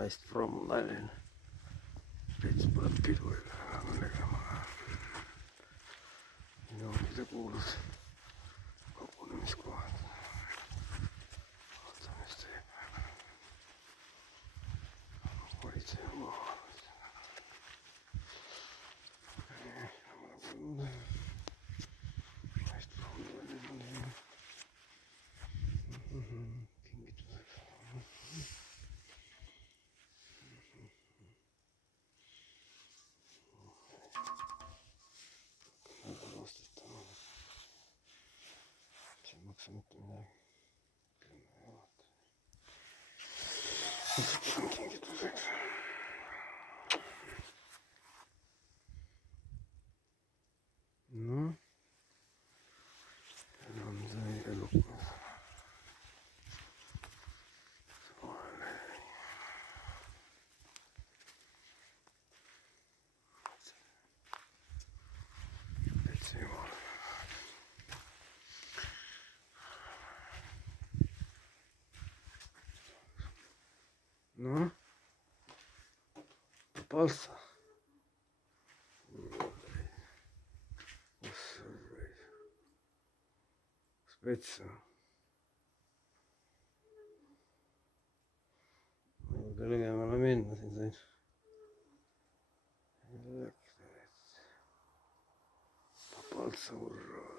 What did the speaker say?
naist from naine. Veits tuleb pidu tegema. Siin ongi see kuulus kogunemiskohad. Vaatame, mis teeb. Politsei on kohal. Naist from naine. Kingituseks. See ei maksa mitte midagi. 10 eurot. Kingituseks. Noh. Enam sai elukas. Ну, попался. Спеца. Kõige ligemale minna siin sain. Попался, ура.